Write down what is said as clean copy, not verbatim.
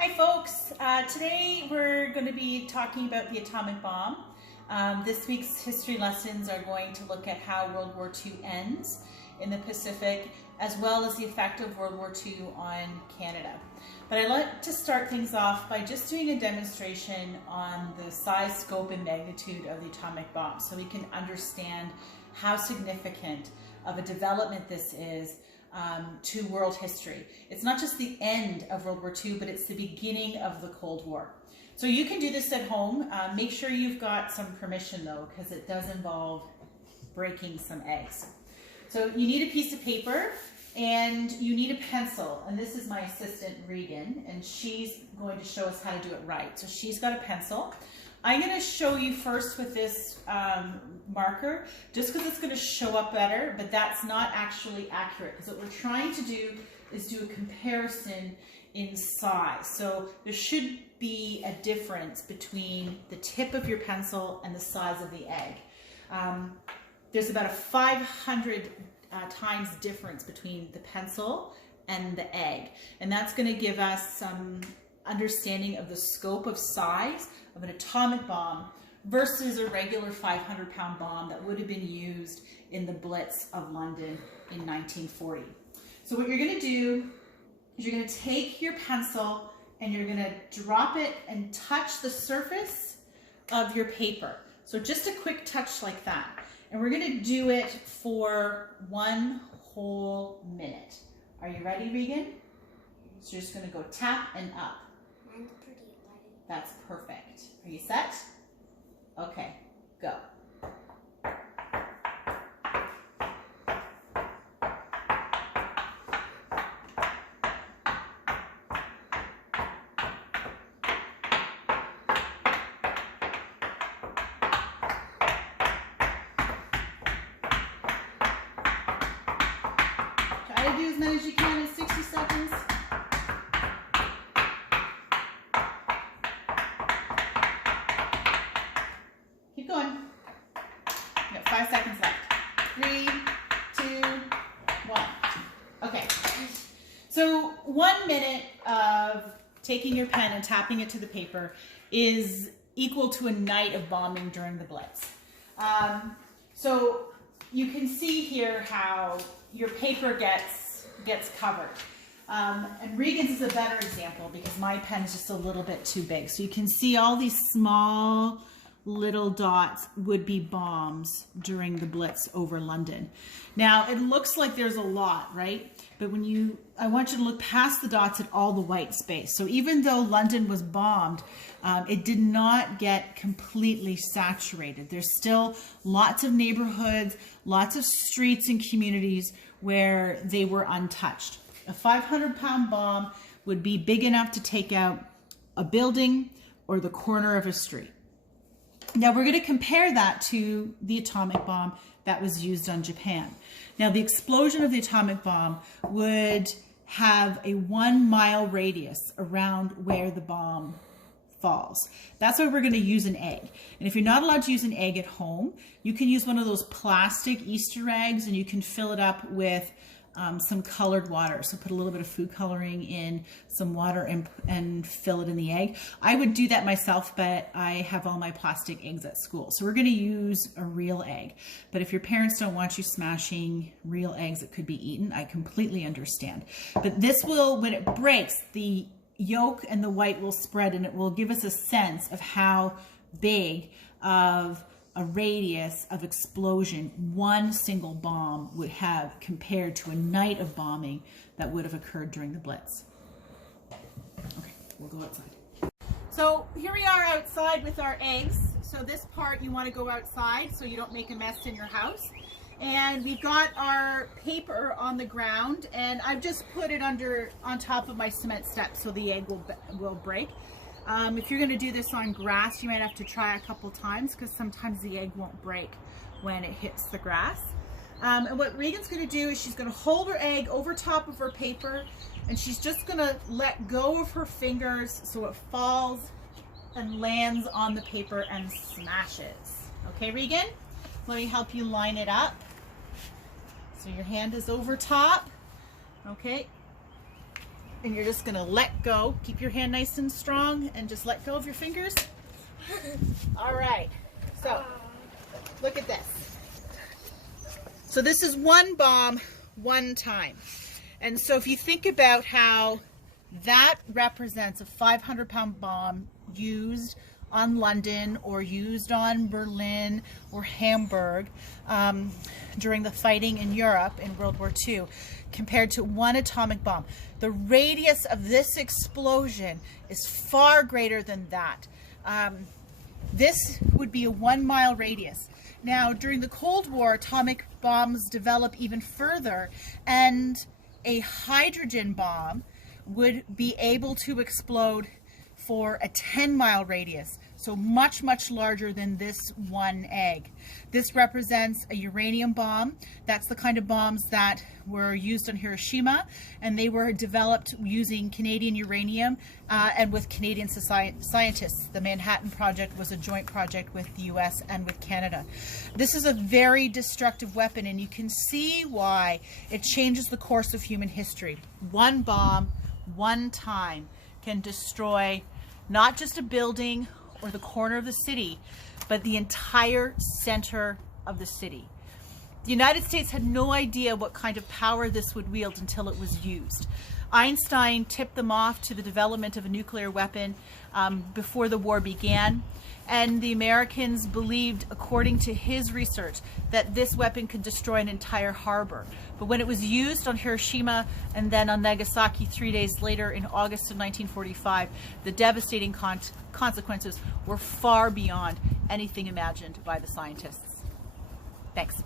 Hi folks, today we're going to be talking about the atomic bomb. This week's history lessons are going to look at how World War II ends in the Pacific, as well as the effect of World War II on Canada. But I'd like to start things off by just doing a demonstration on the size, scope, and magnitude of the atomic bomb so we can understand how significant of a development this is to world history. It's not just the end of World War II, but it's the beginning of the Cold War. So you can do this at home. Make sure you've got some permission though, because it does involve breaking some eggs. So you need a piece of paper and you need a pencil. And this is my assistant Regan, and she's going to show us how to do it right. So she's got a pencil. I'm going to show you first with this marker, just because it's going to show up better, but that's not actually accurate, because what we're trying to do is do a comparison in size. So there should be a difference between the tip of your pencil and the size of the egg. There's about a 500 times difference between the pencil and the egg, and that's going to give us some understanding of the scope of size of an atomic bomb versus a regular 500-pound bomb that would have been used in the Blitz of London in 1940. So what you're going to do is you're going to take your pencil and you're going to drop it and touch the surface of your paper. So just a quick touch like that. And we're going to do it for 1 whole minute. Are you ready, Regan? So you're just going to go tap and up. Mine's pretty light. That's perfect. Are you set? Okay, go. Try to do as many as you can in 60 seconds. Keep going. You got 5 seconds left. 3, 2, 1. Okay. So 1 minute of taking your pen and tapping it to the paper is equal to a night of bombing during the Blitz. So you can see here how your paper gets covered. And Regan's is a better example because my pen is just a little bit too big. So you can see all these small little dots would be bombs during the Blitz over London. Now it looks like there's a lot, right? But I want you to look past the dots at all the white space. So even though London was bombed, it did not get completely saturated. There's still lots of neighborhoods, lots of streets and communities where they were untouched. A 500-pound bomb would be big enough to take out a building or the corner of a street. Now we're going to compare that to the atomic bomb that was used on Japan. Now the explosion of the atomic bomb would have a 1-mile radius around where the bomb falls. That's why we're going to use an egg. And if you're not allowed to use an egg at home, you can use one of those plastic Easter eggs and you can fill it up with some colored water. So put a little bit of food coloring in some water and fill it in the egg. I would do that myself, but I have all my plastic eggs at school. So we're going to use a real egg. But if your parents don't want you smashing real eggs that could be eaten, I completely understand. But this will, when it breaks, the yolk and the white will spread, and it will give us a sense of how big of a radius of explosion one single bomb would have compared to a night of bombing that would have occurred during the Blitz. Okay, we'll go outside. So here we are outside with our eggs. So this part you want to go outside so you don't make a mess in your house. And we've got our paper on the ground, and I've just put it on top of my cement steps so the egg will break. If you're going to do this on grass, you might have to try a couple times because sometimes the egg won't break when it hits the grass. And what Regan's going to do is she's going to hold her egg over top of her paper, and she's just going to let go of her fingers so it falls and lands on the paper and smashes. Okay, Regan? Let me help you line it up. So your hand is over top. Okay. And you're just gonna let go. Keep your hand nice and strong and just let go of your fingers. All right, so look at this. So this is one bomb, one time. And so if you think about how that represents a 500-pound bomb used on London or used on Berlin or Hamburg during the fighting in Europe in World War II, compared to one atomic bomb. The radius of this explosion is far greater than that. This would be a 1-mile radius. Now, during the Cold War, atomic bombs develop even further, and a hydrogen bomb would be able to explode for a 10-mile radius, so much, much larger than this one egg. This represents a uranium bomb. That's the kind of bombs that were used on Hiroshima, and they were developed using Canadian uranium and with Canadian scientists. The Manhattan Project was a joint project with the US and with Canada. This is a very destructive weapon, and you can see why it changes the course of human history. One bomb, one time, can destroy not just a building or the corner of the city, but the entire center of the city. The United States had no idea what kind of power this would wield until it was used. Einstein tipped them off to the development of a nuclear weapon before the war began, and the Americans believed, according to his research, that this weapon could destroy an entire harbor. But when it was used on Hiroshima and then on Nagasaki 3 days later in August of 1945, the devastating consequences were far beyond anything imagined by the scientists. Thanks.